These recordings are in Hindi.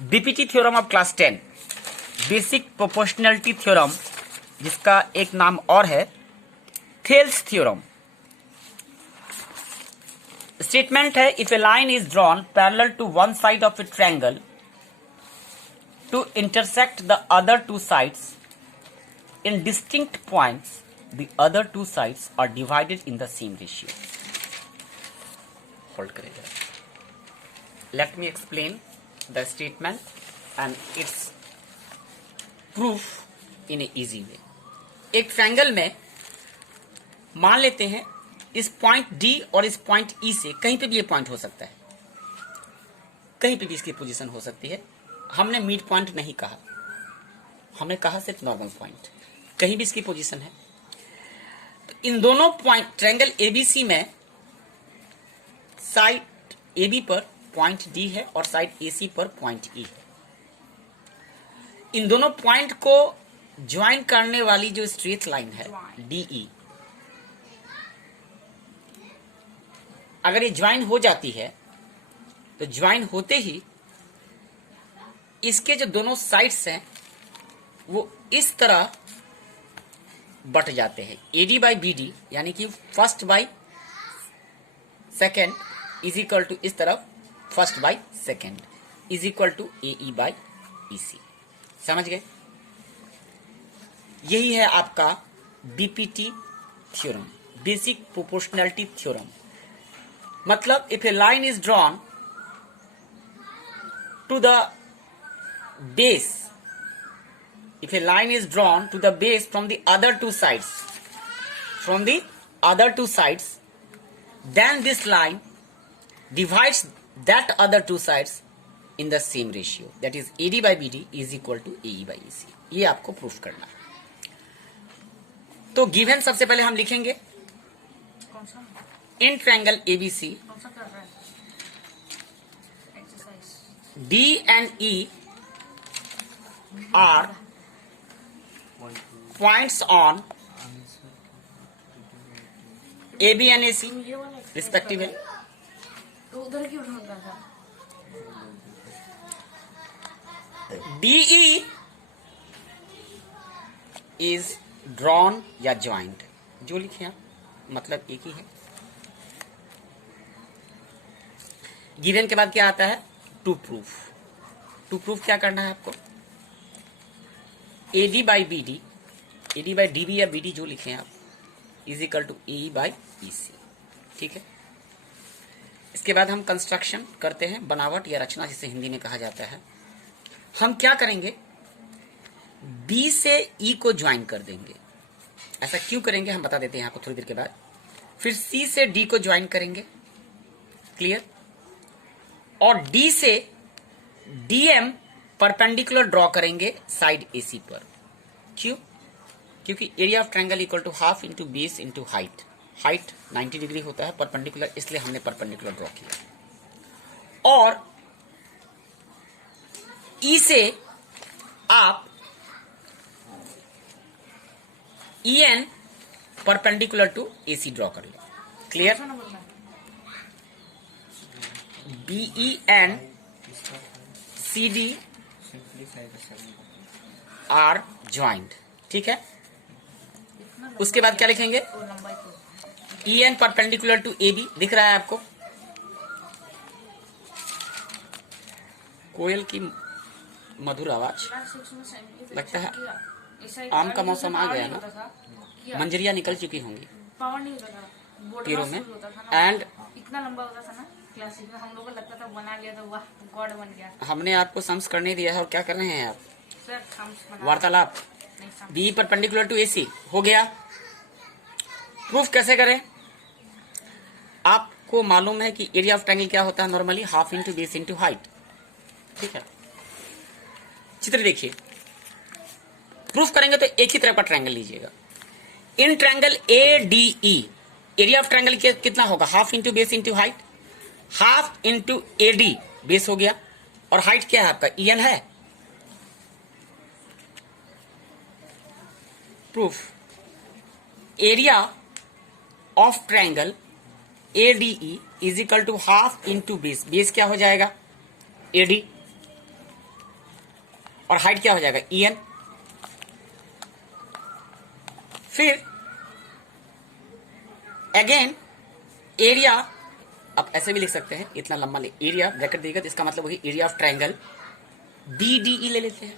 BPT theorem of class 10, basic proportionality theorem, जिसका एक नाम और है थेल्स थ्योरम। स्टेटमेंट है, if a line is drawn parallel to one side of a triangle to intersect the other two sides in distinct points, the other two sides are divided in the same ratio. Hold करेगा। Let me explain the statement and its proof in a easy way। एक ट्रायंगल में मान लेते हैं इस पॉइंट D और इस पॉइंट E से कहीं पे भी ये पॉइंट हो सकता है, कहीं पे भी इसकी पोजीशन हो सकती है। हमने मिड पॉइंट नहीं कहा, हमने कहा सिर्फ नॉर्मल पॉइंट, कहीं भी इसकी पोजीशन है। तो इन दोनों पॉइंट ट्रायंगल ABC में साइड AB पर पॉइंट D है और साइड AC पर पॉइंट E है। इन दोनों पॉइंट को ज्वाइन करने वाली जो स्ट्रेट लाइन है DE, अगर ये ज्वाइन हो जाती है तो ज्वाइन होते ही इसके जो दोनों साइड्स हैं वो इस तरह बट जाते हैं। AD बाई BD यानी कि first by second is equal to इस तरफ first by second is equal to AE by EC। समझ गए? यही है आपका BPT theorem, basic proportionality theorem. मतलब if a line is drawn to the base, if a line is drawn to the base from the other two sides, then this line divides that other two sides in the same ratio, that is AD by BD is equal to AE by EC। ये आपको प्रूफ करना है। तो गिवन सबसे पहले हम लिखेंगे in triangle ABC D and E are points on AB and AC respectively। DE is drawn या joined, जो लिखे आप मतलब एक ही है। गिवन के बाद क्या आता है? टू प्रूफ क्या करना है आपको? AD by BD, AD by DB या BD जो लिखे हैं आप is equal to AE by EC। ठीक है, इसके बाद हम कंस्ट्रक्शन करते हैं, बनावट या रचना जिसे हिंदी में कहा जाता है। हम क्या करेंगे? B से E को ज्वाइन कर देंगे। ऐसा क्यों करेंगे हम बता देते हैं आपको थोड़ी देर के बाद। फिर C से D को ज्वाइन करेंगे, क्लियर। और D से DM परपेंडिकुलर ड्रॉ करेंगे साइड AC पर। क्यों? क्योंकि area of triangle equal to half into base into height. Height 90 degree होता है परपेंडिकुलर, इसलिए हमने परपेंडिकुलर ड्रॉ किया। और E से आप EN perpendicular to AC draw कर ले, clear. BEN CD are joint, ठीक है। उसके बाद क्या लिखेंगे? EN परपेंडिकुलर टू AB, दिख रहा है आपको? कोयल की मधुर आवाज, लगता है आम का मौसम आ गया ना, मंजरियां निकल चुकी होंगी पेड़ों में। एंड इतना लंबा होता था ना क्लासिक में, हम लोगों को लगता था बना लिया तो वाह गॉड बन गया। हमने आपको सम्स करने दिया है और क्या कर रहे हैं आप? सर सम्स वार्तालाप। बी परपेंडिकुलर टू AC हो गया। प्रूफ कैसे करें? आपको मालूम है कि एरिया ऑफ ट्रायंगल क्या होता है normally? Half into base into height, ठीक है। चित्र देखिए, प्रूफ करेंगे तो एक ही तरह का ट्रायंगल लीजिएगा। In triangle ADE area of triangle कितना होगा? Half into base into height. Half into AD base हो गया, और हाइट क्या है आपका? EN है। Proof, area of triangle ADE is equal to half into base. Base क्या हो जाएगा? AD। और हाइट क्या हो जाएगा EN। फिर अगेन एरिया, आप ऐसे भी लिख सकते हैं, इतना लंबा एरिया ब्रैकेट देगा तो इसका मतलब वही एरिया ऑफ ट्रायंगल BDE ले लेते हैं,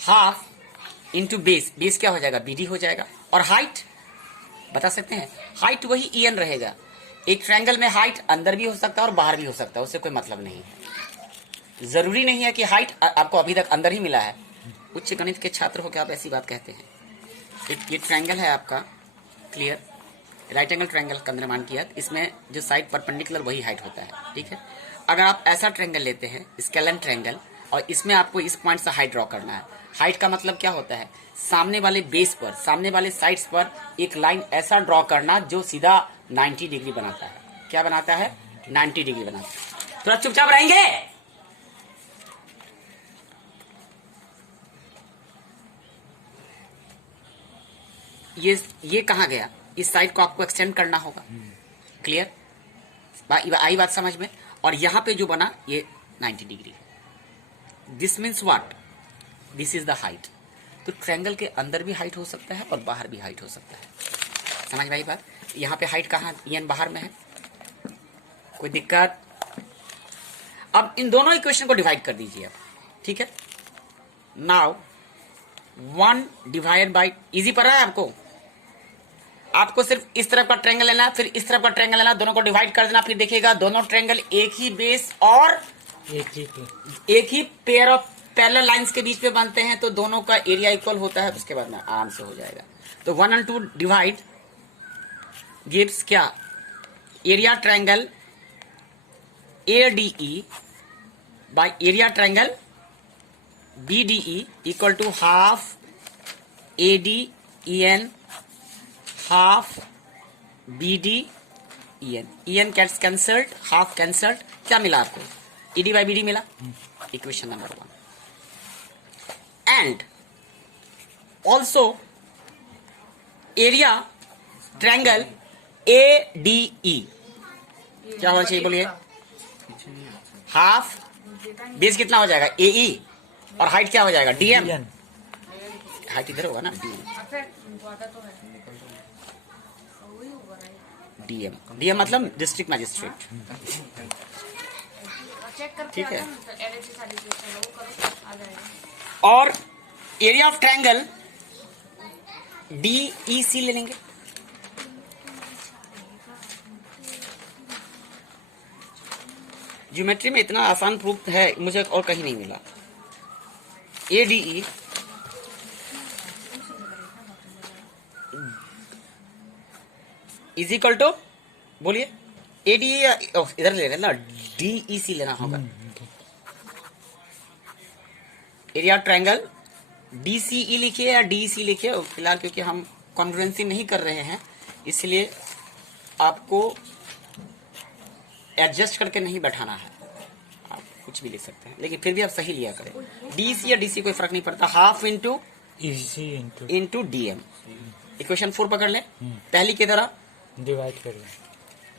हाफ इंटू बेस, बेस क्या हो जाएगा BD हो जाएगा, और हाइट बता सकते हैं, हाइट वही EN रहेगा। एक ट्रायंगल में हाइट अंदर भी हो सकता है और बाहर भी हो सकता है, उससे कोई मतलब नहीं है। जरूरी नहीं है कि हाइट आपको अभी तक अंदर ही मिला है। उच्च गणित के छात्र हो के आप ऐसी बात कहते हैं। ये ट्रायंगल है आपका, क्लियर, राइट एंगल ट्रायंगल का निर्माण किया, इसमें जो साइड परपेंडिकुलर वही हाइट होता है, ठीक है। अगर आप ऐसा ट्रायंगल लेते हैं स्केलन ट्रायंगल, और इसमें आपको इस पॉइंट से हाइट ड्रॉ करना है। हाइट का मतलब क्या होता है, सामने वाले बेस पर, सामने वाले साइड्स पर एक लाइन ऐसा ड्रॉ करना जो सीधा 90 डिग्री बनाता है। क्या बनाता है 90 डिग्री बनाता है। थोड़ा चुपचाप रहेंगे। ये कहां गया, इस साइड को आपको एक्सटेंड करना होगा, क्लियर, आई बात समझ में। और यहां पे जो बना ये 90 degree, this means what, this is the height. तो ट्रायंगल के अंदर भी हाइट हो सकता है और बाहर भी हाइट हो सकता है। समझ में आई बात। यहाँ पे हाइट कहाँ, EN बाहर में है, कोई दिक्कत। अब इन दोनों इक्वेशन को डिवाइड कर दीजिए आप, ठीक है। नाउ 1 डिवाइड बाई, इजी पड़ रहा है आपको। आपको सिर्फ इस तरफ का ट्रायंगल लेना है, फिर इस तरफ का ट्रायंगल लेना, दोनों को डिवाइड कर देना, फिर देखिएगा दोनों ट्रायंगल एक ही बेस और एक ही पेयर ऑफ पैरेलल लाइंस के बीच में बनते हैं, तो दोनों का एरिया इक्वल होता है। उसके बाद में आराम से हो जाएगा। तो 1 और 2 डिवाइड गिव्स क्या, area triangle ADE by area triangle BDE equal to half ADEN half BDEN। EN gets cancelled, half cancelled, क्या मिला आपको ED by BD मिला। Equation number 1। And also area triangle ADE क्या होना चाहिए बोलिए, हाफ, बेस कितना हो जाएगा AE, और हाइट क्या हो जाएगा DM। हाइट इधर होगा ना DM, DM मतलब डिस्ट्रिक्ट मैजिस्ट्रेट, ठीक है। और एरिया ऑफ ट्रायंगल DEC ले लेंगे। ज्योमेट्री में इतना आसान प्रूफ है मुझे और कहीं नहीं मिला। ADE इज इक्वल टू, बोलिए ADE, इधर ले लेना, DEC लेना होगा। एरिया ट्रायंगल DCE लिखिए या DEC लिखिए फिलहाल, क्योंकि हम कॉन्ग्रुएंसी नहीं कर रहे हैं, इसलिए आपको एडजस्ट करके नहीं बैठाना है। आप कुछ भी लिख सकते हैं, लेकिन फिर भी आप सही लिया करें। DEC या DC कोई फर्क नहीं पड़ता, हाफ इंटू DM। इक्वेशन 4 पकड़ ले, पहली की तरह डिवाइड करिए।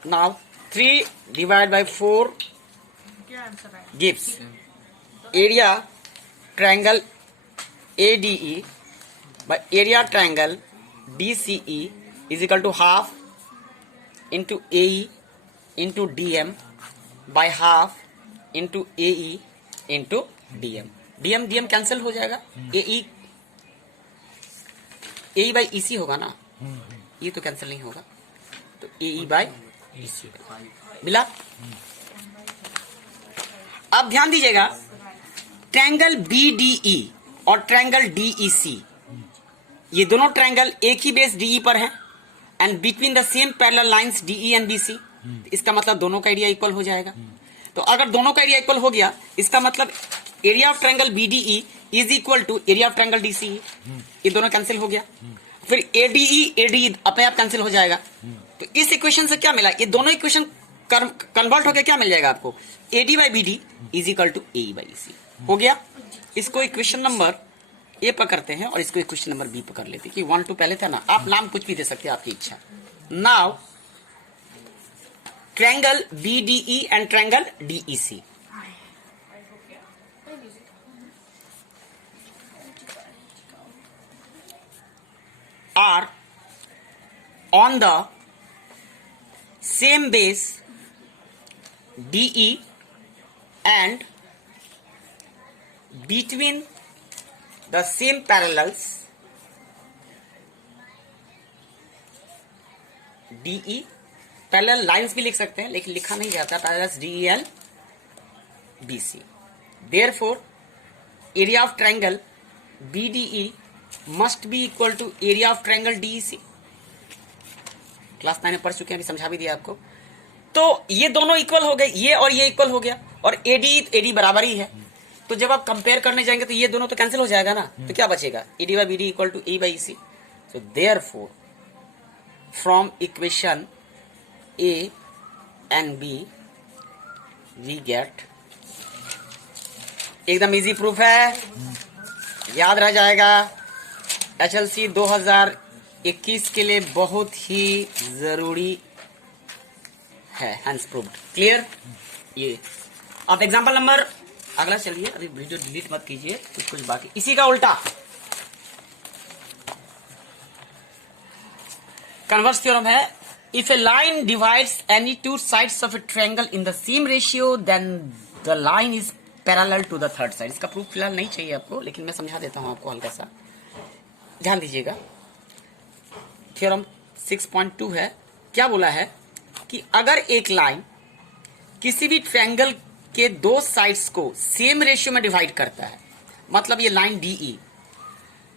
Now 3 divide by 4 gives area triangle ADE by area triangle DCE is equal to half into AE into DM by half into AE into DM cancel हो जाएगा। AE बाई EC होगा ना, ये तो कैंसिल नहीं होगा, तो AE बाई EC मिला। अब ध्यान दीजिएगा, ट्रायंगल BDE और ट्रायंगल DEC, ये दोनों ट्रायंगल एक ही बेस DE पर है and between the same parallel lines DE and BC। इसका मतलब दोनों का एरिया इक्वल हो जाएगा। तो अगर दोनों का एरिया इक्वल हो गया, इसका मतलब area of triangle BDE is equal to area of triangle DCE। ये दोनों कैंसिल हो गया। फिर ADE अपने आप कैंसिल हो जाएगा। तो इस इक्वेशन से क्या मिला, ये दोनों इक्वेशन कन्वर्ट होकर क्या मिल जाएगा आपको, AD by BD is equal to AE by EC हो गया। इसको इक्वेशन नंबर A पकड़ते हैं और इसको इक्वेशन नंबर B पकड़ लेते हैं, कि 1 2 पहले था ना, आप नाम कुछ भी दे सकते हैं, आपकी इच्छा। Now triangle BDE and triangle DEC, are on the same base DE and between the same parallels DE, parallel lines भी लिख सकते हैं लेकिन लिखा नहीं जाता, parallels DEL BC. Therefore, area of triangle BDE must be equal to area of triangle DEC. Class 9 में पढ़ चुके हैं, अभी समझा भी दिया आपको. तो ये दोनों इक्वल हो गए, ये और ये इक्वल हो गया, और AD बराबर ही है. तो जब आप कंपेयर करने जाएंगे तो ये दोनों तो कैंसिल हो जाएगा ना, तो क्या बचेगा? AD by BD equal to A by EC. So therefore, from equation A and B we get, एकदम इजी प्रूफ है, याद रह जाएगा. HLC 2021 के लिए बहुत ही जरूरी है. Hence proved. क्लियर? ये अब एग्जांपल नंबर अगला चलिए. अभी वीडियो डिलीट मत कीजिए, कुछ बाकी. इसी का उल्टा कन्वर्स थ्योरम है. If a line divides any two sides of a triangle in the same ratio then the line is parallel to the third side. इसका प्रूफ फिलहाल नहीं चाहिए आपको, लेकिन मैं समझा देता हूं आपको हल्का सा. ध्यान दीजिएगा. थ्योरम 6.2 है. क्या बोला है कि अगर एक लाइन किसी भी ट्रायंगल के दो साइड्स को सेम रेशियो में डिवाइड करता है, मतलब ये लाइन DE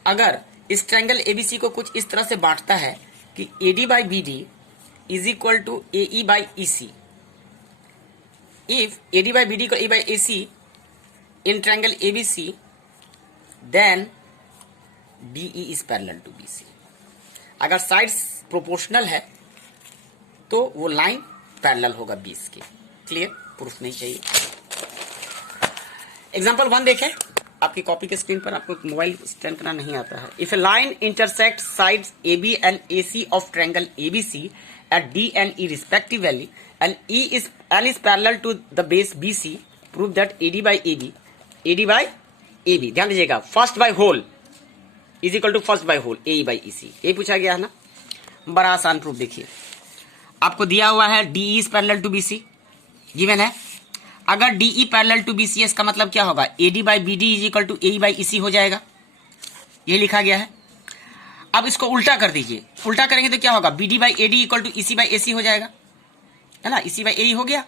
अगर इस ट्रायंगल ABC को कुछ इस तरह से बांटता है कि AD by BD is equal to AE by EC. If AD by BD को A by AC in triangle ABC, then DE is parallel to BC. अगर साइड्स प्रोपोर्शनल है तो वो लाइन पैरेलल होगा 20 के. क्लियर? प्रूफ नहीं चाहिए. एग्जांपल 1 देखें. आपकी कॉपी के स्क्रीन पर. आपको मोबाइल स्टैंड करना नहीं आता है. If a line intersect sides AB and AC of triangle ABC at D and E respectively and E is parallel to the base BC, prove that AD by AB. ध्यान दीजिएगा. First by whole is equal to first by whole AE by EC. ये पूछा गया है ना. बड़ा आसान प्रूफ. देखिए आपको दिया हुआ है DE is parallel to BC, given है. अगर DE पैरेलल टू BC है, इसका मतलब क्या होगा? AD by BD is equal to AE by EC हो जाएगा. ये लिखा गया है. अब इसको उल्टा कर दीजिए. उल्टा करेंगे तो क्या होगा? BD by AD equal to EC by AC हो जाएगा, है ना. EC by AE हो गया.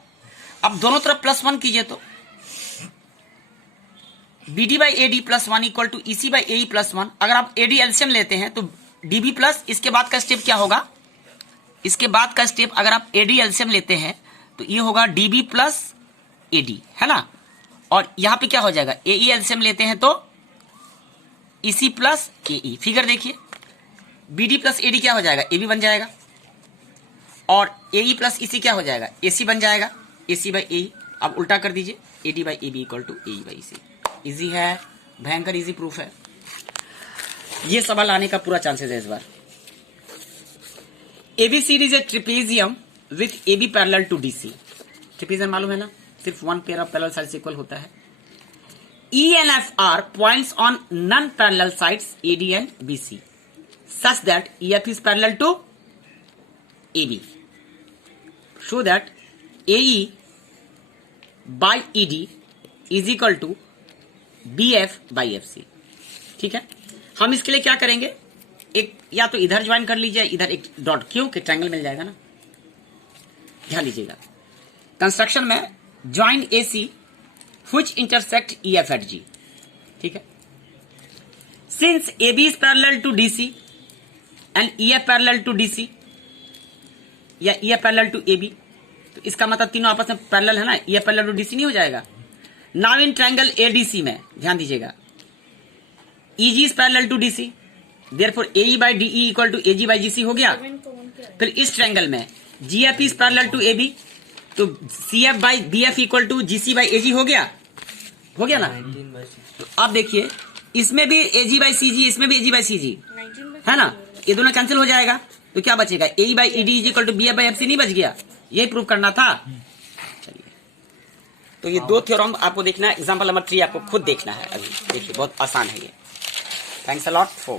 अब दोनों तरफ +1 कीजिए तो BD by AD +1 equal to EC by AE +1. अगर आप AD एलसीएम लेते हैं तो DB प्लस, इसके बाद का स्टेप क्या होगा? इसके बाद का स्टेप अगर आप AD एलसीएम लेते हैं तो ये होगा DB प्लस AD, है ना. और यहां पे क्या हो जाएगा? AE एलसीएम लेते हैं तो EC प्लस AE. फिगर देखिए. BD प्लस AD क्या हो जाएगा? AB बन जाएगा. और AE प्लस EC क्या हो जाएगा? AC बन जाएगा. AC by AE. अब उल्टा कर दीजिए. AD by AB equal to AE by EC. Easy है, भयंकर इजी प्रूफ है. ये सवाल आने का पूरा चांसेस है इस बार. ABCD is a trapezium with AB parallel to DC. Trapezium मालूम है ना, सिर्फ one pair of parallel sides equal होता है. E and F are points on non-parallel sides AD and BC such that EF is parallel to AB. Show that AE by ED is equal to BF by FC. ठीक है. हम इसके लिए क्या करेंगे? एक या तो इधर ज्वाइन कर लीजिए, इधर एक डॉट क्यू के ट्रायंगल मिल जाएगा ना. ध्यान लीजिएगा. कंस्ट्रक्शन में join AC which intersect EF at G. ठीक है. Since AB is parallel to DC and EF parallel to DC या EF parallel to AB, तो इसका मतलब तीनों आपस में पैरेलल है ना. EF parallel to DC नहीं हो जाएगा. नाउ इन ट्रायंगल ADC में ध्यान दीजिएगा. EG is parallel to DC, therefore AE by DE equal to AG by GC हो गया. फिर इस ट्रायंगल में GF is parallel to AB, तो CF by BF equal to GC by AG हो गया. हो गया ना. तो अब देखिए इसमें भी AG by CG, इसमें भी AG by CG है ना. ये दोनों कैंसिल हो जाएगा तो क्या बचेगा? AE by ED is equal to BF by FC. नहीं बच गया. यही प्रूव करना था. चलिए, तो ये दो थ्योरम आपको देखना है. एग्जांपल नंबर 3 आपको खुद देखना है. अभी देखिए बहुत आसान है ये. Thanks a lot for